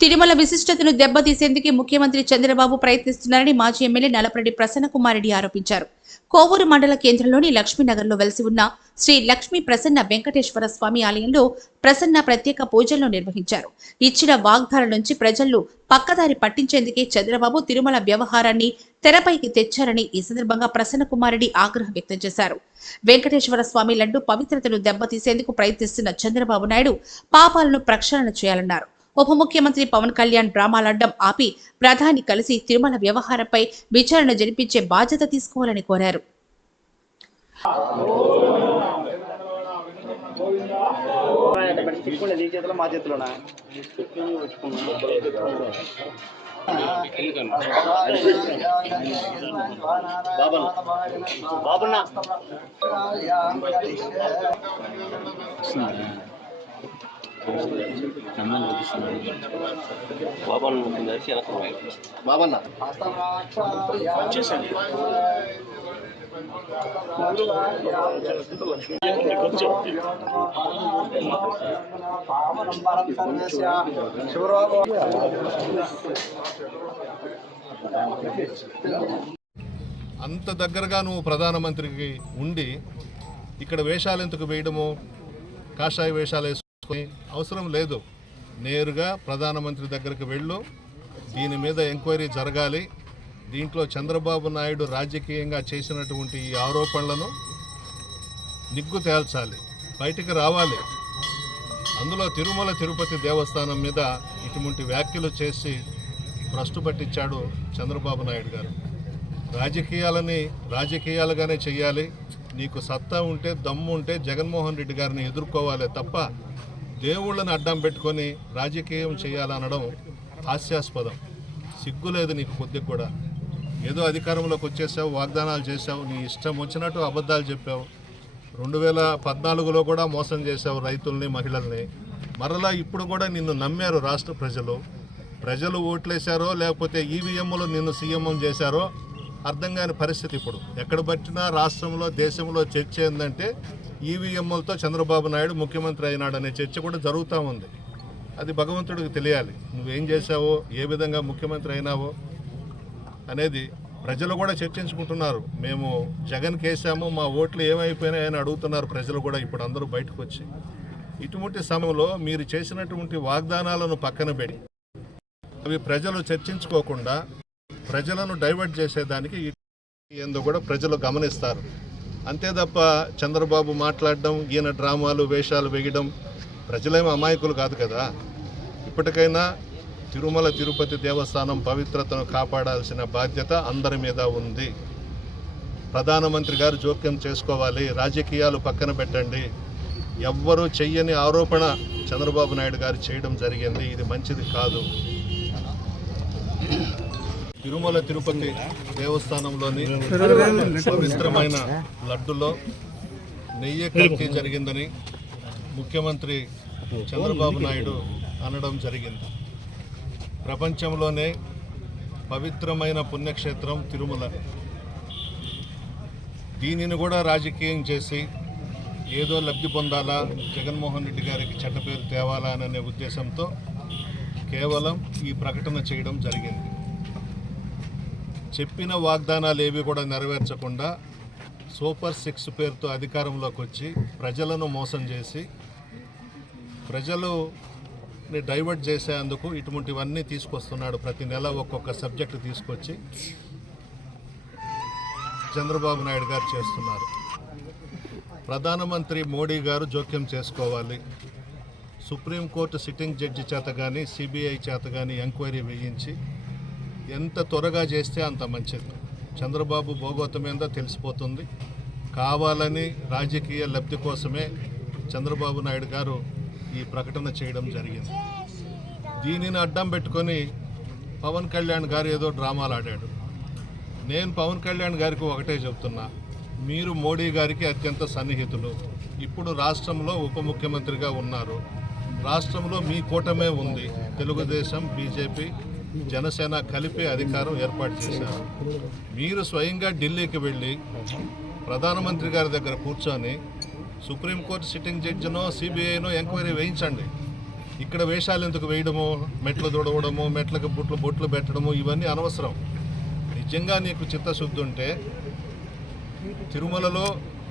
తిరుమల విశిష్టతను దెబ్బతీసేందుకే ముఖ్యమంత్రి చంద్రబాబు ప్రయత్నిస్తున్నారని మాజీ ఎమ్మెల్యే నలపరెడ్డి ప్రసన్నకుమారెడ్డి ఆరోపించారు. కోవూరు మండల కేంద్రంలోని లక్ష్మీనగర్లో వెలిసి ఉన్న శ్రీ లక్ష్మీ ప్రసన్న వెంకటేశ్వర స్వామి ఆలయంలో ప్రసన్న ప్రత్యేక పూజలను నిర్వహించారు. ఇచ్చిన వాగ్దానం నుంచి ప్రజలు పక్కదారి పట్టించేందుకే చంద్రబాబు తిరుమల వ్యవహారాన్ని తెరపైకి తెచ్చారని ఈ సందర్భంగా ప్రసన్న కుమారెడ్డి ఆగ్రహం వ్యక్తం చేశారు. వెంకటేశ్వర స్వామి లడ్డు పవిత్రతను దెబ్బతీసేందుకు ప్రయత్నిస్తున్న చంద్రబాబు నాయుడు పాపాలను ప్రక్షాళన చేయాలన్నారు. ఉప ముఖ్యమంత్రి పవన్ కళ్యాణ్ డ్రామాలడ్డం ఆపి ప్రధాని కలిసి తిరుమల వ్యవహారంపై విచారణ జరిపించే బాధ్యత తీసుకోవాలని కోరారు. పెట్టుకునేది బాబాను చేతిలో మా చేతిలోనా బాబన్న. బాబన్న బాబన్న అంత దగ్గరగా నువ్వు ప్రధానమంత్రికి ఉండి ఇక్కడ వేషాలు ఎందుకు వేయడము? కాషాయ వేషాలు అవసరం లేదు. నేరుగా ప్రధానమంత్రి దగ్గరికి వెళ్ళు. దీని మీద ఎంక్వైరీ జరగాలి. దీంట్లో చంద్రబాబు నాయుడు రాజకీయంగా చేసినటువంటి ఈ ఆరోపణలను నిగ్గు తేల్చాలి. బయటికి రావాలి. అందులో తిరుమల తిరుపతి దేవస్థానం మీద ఇటువంటి వ్యాఖ్యలు చేసి భ్రష్టు పట్టించాడు చంద్రబాబు నాయుడు గారు. రాజకీయాలని రాజకీయాలుగానే చేయాలి. నీకు సత్తా ఉంటే దమ్ము ఉంటే జగన్మోహన్ రెడ్డి గారిని ఎదుర్కోవాలి తప్ప దేవుళ్ళని అడ్డం పెట్టుకొని రాజకీయం చేయాలనడం హాస్యాస్పదం. సిగ్గులేదు నీకు కొద్దిగా కూడా. ఏదో అధికారంలోకి వచ్చేసావు వాగ్దానాలు చేసావు నీ ఇష్టం వచ్చినట్టు అబద్ధాలు చెప్పావు. రెండు వేల పద్నాలుగులో కూడా మోసం చేశావు రైతుల్ని మహిళల్ని. మరలా ఇప్పుడు కూడా నిన్ను నమ్మారు రాష్ట్ర ప్రజలు. ప్రజలు ఓట్లేశారో లేకపోతే ఈవీఎంలు నిన్ను సీఎం చేశారో అర్థం కాని పరిస్థితి ఇప్పుడు. ఎక్కడ పట్టినా రాష్ట్రంలో దేశంలో చర్చ ఏంటంటే ఈవీఎంలతో చంద్రబాబు నాయుడు ముఖ్యమంత్రి అయినాడనే చర్చ కూడా జరుగుతూ ఉంది. అది భగవంతుడికి తెలియాలి. నువ్వేం చేశావో ఏ విధంగా ముఖ్యమంత్రి అయినావో అనేది ప్రజలు కూడా చర్చించుకుంటున్నారు. మేము జగన్ కేసాము మా ఓట్లు ఏమైపోయినాయని అడుగుతున్నారు ప్రజలు కూడా ఇప్పుడు అందరూ బయటకు వచ్చి ఇటువంటి సమయంలో మీరు చేసినటువంటి వాగ్దానాలను పక్కన పెట్టి అవి ప్రజలు చర్చించుకోకుండా ప్రజలను డైవర్ట్ చేసేదానికి ఏందో కూడా ప్రజలు గమనిస్తారు. అంతే తప్ప చంద్రబాబు మాట్లాడడం ఈయన డ్రామాలు వేషాలు వేయడం ప్రజలేమో అమాయకులు కాదు కదా. ఇప్పటికైనా తిరుమల తిరుపతి దేవస్థానం పవిత్రతను కాపాడాల్సిన బాధ్యత అందరి మీద ఉంది. ప్రధానమంత్రి గారు జోక్యం చేసుకోవాలి రాజకీయాలు పక్కన పెట్టండి. ఎవ్వరూ చెయ్యని ఆరోపణ చంద్రబాబు నాయుడు గారు చేయడం జరిగింది. ఇది మంచిది కాదు. తిరుమల తిరుపతి దేవస్థానంలోని పవిత్రమైన లడ్డులో నెయ్యి కల్తీ జరిగిందని ముఖ్యమంత్రి చంద్రబాబు నాయుడు అనడం జరిగింది. ప్రపంచంలోనే పవిత్రమైన పుణ్యక్షేత్రం తిరుమల. దీనిని కూడా రాజకీయం చేసి ఏదో లబ్ధి పొందాలా జగన్మోహన్ రెడ్డి గారికి చెడ్డ పేరు తేవాలా అనే ఉద్దేశంతో కేవలం ఈ ప్రకటన చేయడం జరిగింది. చెప్పిన వాగ్దానాలు ఏవి కూడా నెరవేర్చకుండా సూపర్ సిక్స్ పేరుతో అధికారంలోకి వచ్చి ప్రజలను మోసం చేసి ప్రజలు డైవర్ట్ చేసేందుకు ఇటువంటివన్నీ తీసుకొస్తున్నాడు ప్రతి నెల ఒక్కొక్క సబ్జెక్టు తీసుకొచ్చి చంద్రబాబు నాయుడు గారు చేస్తున్నారు. ప్రధానమంత్రి మోడీ గారు జోక్యం చేసుకోవాలి. సుప్రీంకోర్టు సిట్టింగ్ జడ్జి చేత కానీ సిబిఐ చేత కానీ ఎంక్వైరీ వేయించి ఎంత త్వరగా చేస్తే అంత మంచిది. చంద్రబాబు భోగోతమేందో తెలిసిపోతుంది. కావాలని రాజకీయ లబ్ధి కోసమే చంద్రబాబు నాయుడు గారు ఈ ప్రకటన చేయడం జరిగింది. దీనిని అడ్డం పెట్టుకొని పవన్ కళ్యాణ్ గారు ఏదో డ్రామాలు ఆడాడు. నేను పవన్ కళ్యాణ్ గారికి ఒకటే చెప్తున్నా. మీరు మోడీ గారికి అత్యంత సన్నిహితులు. ఇప్పుడు రాష్ట్రంలో ఉప ముఖ్యమంత్రిగా ఉన్నారు. రాష్ట్రంలో మీ కూటమే ఉంది. తెలుగుదేశం బీజేపీ జనసేన కలిపి అధికారం ఏర్పాటు చేశారు. మీరు స్వయంగా ఢిల్లీకి వెళ్ళి ప్రధానమంత్రి గారి దగ్గర కూర్చొని సుప్రీంకోర్టు సిట్టింగ్ జడ్జినో సిబిఐనో ఎంక్వైరీ వేయించండి. ఇక్కడ వేషాలు ఎందుకు వేయడము? మెట్లు దొడవడము మెట్లకు బుట్లు బొట్లు పెట్టడము ఇవన్నీ అనవసరం. నిజంగా నీకు చిత్తశుద్ధి ఉంటే తిరుమలలో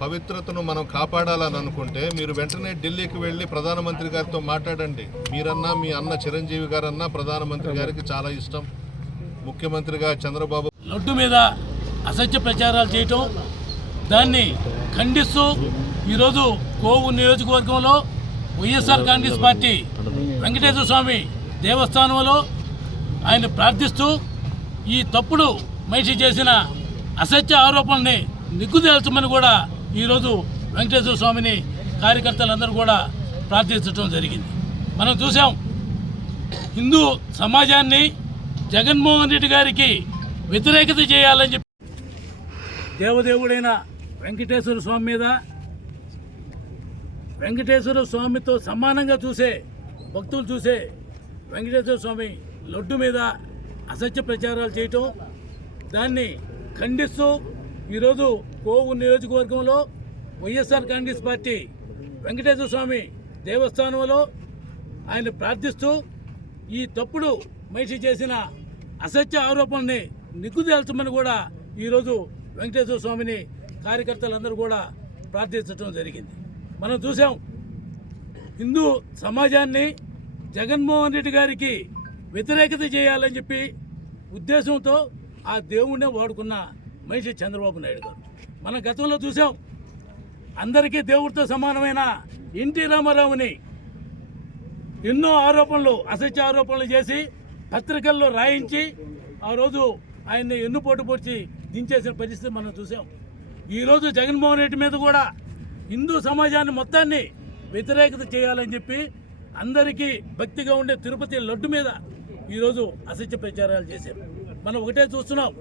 పవిత్రతను మనం కాపాడాలని అనుకుంటే మీరు వెంటనే ఢిల్లీకి వెళ్ళి ప్రధానమంత్రి గారితో మాట్లాడండి. మీరన్నా మీ అన్న చిరంజీవి గారన్నా ప్రధానమంత్రి గారికి చాలా ఇష్టం. ముఖ్యమంత్రిగా చంద్రబాబు లడ్డు మీద అసత్య ప్రచారాలు చేయటం దాన్ని ఖండిస్తూ ఈరోజు కోవు నియోజకవర్గంలో YSR Congress party Venkateswara Swamy దేవస్థానంలో ఆయన ప్రార్థిస్తూ ఈ తప్పుడు మనిషి చేసిన అసత్య ఆరోపణని నిగ్గుదేల్చమని కూడా ఈరోజు వెంకటేశ్వర స్వామిని కార్యకర్తలందరూ కూడా ప్రార్థించడం జరిగింది. మనం చూసాం హిందూ సమాజాన్ని జగన్మోహన్ రెడ్డి గారికి వ్యతిరేకత చేయాలని చెప్పి దేవదేవుడైన వెంకటేశ్వర స్వామి మీద వెంకటేశ్వర స్వామితో సమానంగా చూసే భక్తులు చూసే వెంకటేశ్వర స్వామి లడ్డు మీద అసత్య ప్రచారాలు చేయటం దాన్ని ఖండిస్తూ ఈరోజు కోవు నియోజకవర్గంలో YSR Congress party Venkateswara Swamy దేవస్థానంలో ఆయన ప్రార్థిస్తూ ఈ తప్పుడు మనిషి చేసిన అసత్య ఆరోపణల్ని నిగ్గుదేల్చమని కూడా ఈరోజు వెంకటేశ్వర స్వామిని కార్యకర్తలందరూ కూడా ప్రార్థించడం జరిగింది. మనం చూసాం హిందూ సమాజాన్ని జగన్మోహన్ రెడ్డి గారికి వ్యతిరేకత చేయాలని చెప్పి ఉద్దేశంతో ఆ దేవుణ్ణే వాడుకున్న మనిషి చంద్రబాబు నాయుడు గారు. మనం గతంలో చూసాం. అందరికీ దేవుడితో సమానమైన ఎన్టీ రామారావుని ఎన్నో ఆరోపణలు అసత్య ఆరోపణలు చేసి పత్రికల్లో రాయించి ఆ రోజు ఆయన్ని ఎన్నుపోటు పొడిచి దించేసిన పరిస్థితి మనం చూసాం. ఈరోజు జగన్మోహన్ రెడ్డి మీద కూడా హిందూ సమాజాన్ని మొత్తాన్ని వ్యతిరేకత చేయాలని చెప్పి అందరికీ భక్తిగా ఉండే తిరుపతి లడ్డు మీద ఈరోజు అసత్య ప్రచారాలు చేశారు. మనం ఒకటే చూస్తున్నాం.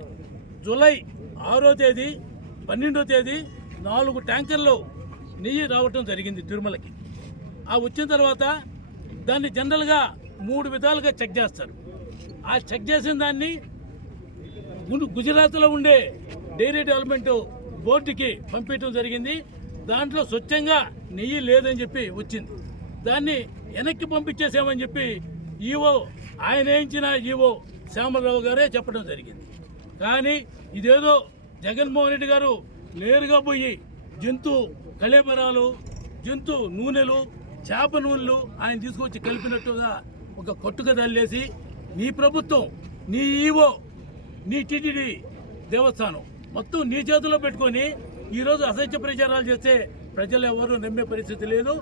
జూలై ఆరో తేదీ పన్నెండో తేదీ నాలుగు ట్యాంకర్లు నెయ్యి రావటం జరిగింది తిరుమలకి. ఆ వచ్చిన తర్వాత దాన్ని జనరల్గా మూడు విధాలుగా చెక్ చేస్తారు. ఆ చెక్ చేసిన దాన్ని గుజరాత్లో ఉండే డైరీ డెవలప్మెంట్ బోర్డుకి పంపించడం జరిగింది. దాంట్లో స్వచ్ఛంగా నెయ్యి లేదని చెప్పి వచ్చింది. దాన్ని వెనక్కి పంపించేసామని చెప్పి ఈవో ఆయన వేయించిన ఈవో శ్యామలరావు గారే చెప్పడం జరిగింది. కానీ ఇదేదో జగన్మోహన్ రెడ్డి గారు నేరుగా పోయి జంతు కళేబరాలు జంతు నూనెలు చేప నూనెలు ఆయన తీసుకొచ్చి కలిపినట్టుగా ఒక కొట్టుక తల్లేసి నీ ప్రభుత్వం నీ ఈవో నీ టీటీడీ దేవస్థానం మొత్తం నీ చేతిలో పెట్టుకొని ఈరోజు అసత్య ప్రచారాలు చేస్తే ప్రజలు ఎవరు నమ్మే పరిస్థితి లేదు.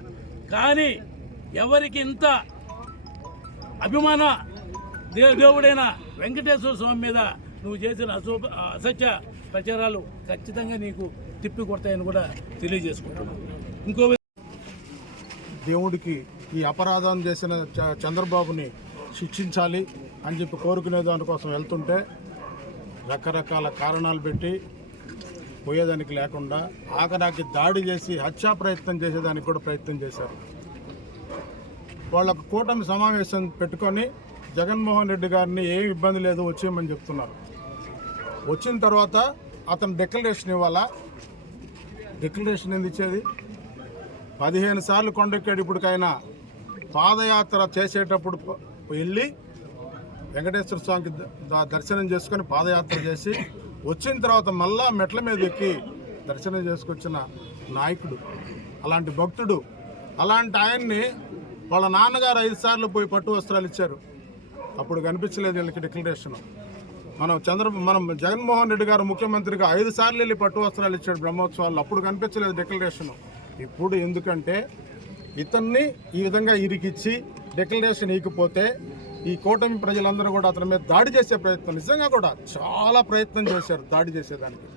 కానీ ఎవరికి ఇంత అభిమాన దేవుడైన వెంకటేశ్వర స్వామి మీద నువ్వు చేసిన అశో అసత్య ప్రచారాలు ఖచ్చితంగా నీకు తిప్పి కొడతాయని కూడా తెలియజేసుకుంటున్నాను. ఇంకో దేవుడికి ఈ అపరాధం చేసిన చ- చంద్రబాబుని శిక్షించాలి అని చెప్పి కోరుకునే దానికోసం వెళ్తుంటే రకరకాల కారణాలు పెట్టి పోయేదానికి లేకుండా ఆఖరాకి దాడి చేసి హత్యా ప్రయత్నం చేసేదానికి కూడా ప్రయత్నం చేశారు. వాళ్ళకు కూటమి సమావేశం పెట్టుకొని జగన్మోహన్ రెడ్డి గారిని ఏం ఇబ్బంది లేదు వచ్చేయమని చెప్తున్నారు. వచ్చిన తర్వాత అతను డిక్లరేషన్ ఇవ్వాలా? డిక్లరేషన్ ఎందుకు ఇచ్చేది? పదిహేను సార్లు కొండెక్కాడు ఇప్పటికైనా పాదయాత్ర చేసేటప్పుడు వెళ్ళి వెంకటేశ్వర స్వామికి దర్శనం చేసుకొని పాదయాత్ర చేసి వచ్చిన తర్వాత మళ్ళా మెట్ల మీద ఎక్కి దర్శనం చేసుకొచ్చిన నాయకుడు అలాంటి భక్తుడు అలాంటి ఆయన్ని వాళ్ళ నాన్నగారు ఐదు సార్లు పోయి పట్టు వస్త్రాలు ఇచ్చారు. అప్పుడు కనిపించలేదు వీళ్ళకి డిక్లరేషను. మనం చంద్ర మనం జగన్మోహన్ రెడ్డి గారు ముఖ్యమంత్రిగా ఐదు సార్లు వెళ్ళి పట్టు వస్త్రాలు ఇచ్చాడు బ్రహ్మోత్సవాలు అప్పుడు కనిపించలేదు డిక్లరేషన్. ఇప్పుడు ఎందుకంటే ఇతన్ని ఈ విధంగా ఇరికిచ్చి డిక్లరేషన్ ఇకపోతే ఈ కూటమి ప్రజలందరూ కూడా అతని మీద దాడి చేసే ప్రయత్నం నిజంగా కూడా చాలా ప్రయత్నం చేశారు దాడి చేసేదానికి.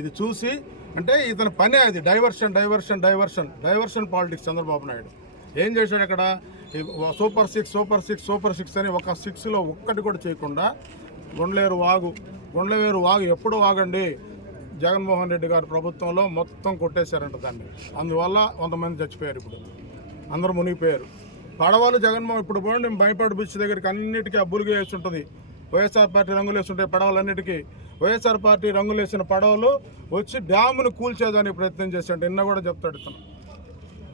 ఇది చూసి అంటే ఇతని పనే అది diversion diversion diversion diversion politics Chandrababu Naidu. ఏం చేశాడు అక్కడ? Super six super six super six అని ఒక సిక్స్లో ఒక్కటి కూడా చేయకుండా గుండ్లేరు వాగు గుండ్లవేరు వాగు ఎప్పుడు వాగండి? జగన్మోహన్ రెడ్డి గారి ప్రభుత్వంలో మొత్తం కొట్టేశారంట దాన్ని. అందువల్ల కొంతమంది చచ్చిపోయారు ఇప్పుడు. అందరూ మునిగిపోయారు. పడవలు జగన్మోహన్ ఇప్పుడు పోండి భయపడి బీచ్ దగ్గరికి అన్నిటికీ అబ్బులుగా వేసి ఉంటుంది. వైఎస్ఆర్ పార్టీ రంగులు వేసి ఉంటాయి పడవలన్నిటికీ. వైఎస్ఆర్ పార్టీ రంగులు వేసిన పడవలు వచ్చి డ్యామును కూల్చేదానికి ప్రయత్నం చేశాడు నిన్న కూడా చెప్తాడు ఇతను.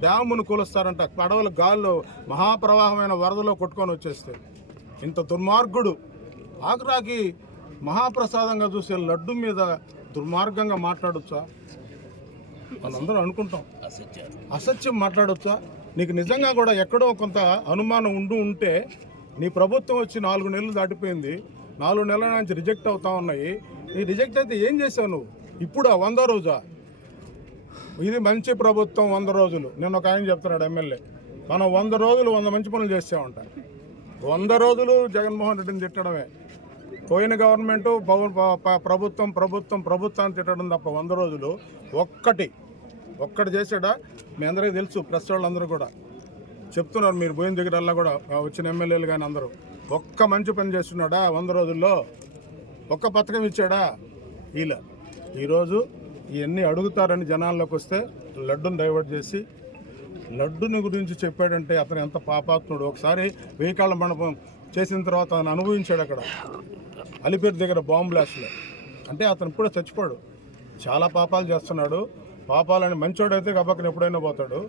డ్యామును కూలుస్తారంట. పడవలు గాల్లో మహాప్రవాహమైన వరదలో కొట్టుకొని వచ్చేస్తే. ఇంత దుర్మార్గుడు ఆఖరాకి మహాప్రసాదంగా చూసే లడ్డు మీద దుర్మార్గంగా మాట్లాడొచ్చా? మనందరం అనుకుంటాం. అసత్యం మాట్లాడొచ్చా? నీకు నిజంగా కూడా ఎక్కడో కొంత అనుమానం ఉండు ఉంటే నీ ప్రభుత్వం వచ్చి నాలుగు నెలలు దాటిపోయింది. నాలుగు నెలల నుంచి రిజెక్ట్ అవుతా ఉన్నాయి. నీ రిజెక్ట్ అయితే ఏం చేసావు నువ్వు? ఇప్పుడు ఆ వంద రోజా? ఇది మంచి ప్రభుత్వం వంద రోజులు. నేను ఒక ఆయన చెప్తున్నాడు ఎమ్మెల్యే. మనం వంద రోజులు వంద మంచి పనులు చేసామంట వంద రోజులు జగన్మోహన్ రెడ్డిని తిట్టడమే. పోయిన గవర్నమెంట్ ప్రభుత్వం ప్రభుత్వం ప్రభుత్వాన్ని తిట్టడం తప్ప వంద రోజులు ఒక్కటి ఒక్కటి చేసాడా? మీ అందరికీ తెలుసు ప్రెస్ వాళ్ళందరూ కూడా. చెప్తున్నారు మీరు పోయిన దగ్గరల్లా కూడా వచ్చిన ఎమ్మెల్యేలు కానీ అందరూ. ఒక్క మంచి పని చేస్తున్నాడా వంద రోజుల్లో? ఒక్క పథకం ఇచ్చాడా? ఇలా ఈరోజు ఇవన్నీ అడుగుతారని జనాల్లోకి వస్తే లడ్డును డైవర్ట్ చేసి లడ్డుని గురించి చెప్పాడంటే అతను ఎంత పాపాత్ముడు. ఒకసారి వెయ్యి కాళ్ళ మండపం చేసిన తర్వాత అతను అనుభవించాడు అక్కడ. అలిపేరు దగ్గర బాంబు బ్లాస్ట్లో అంటే అతను ఇప్పుడే చచ్చిపోడు చాలా పాపాలు చేస్తున్నాడు. పాపాలని మంచోడైతే గబక్కన ఎప్పుడైనా పోతాడు.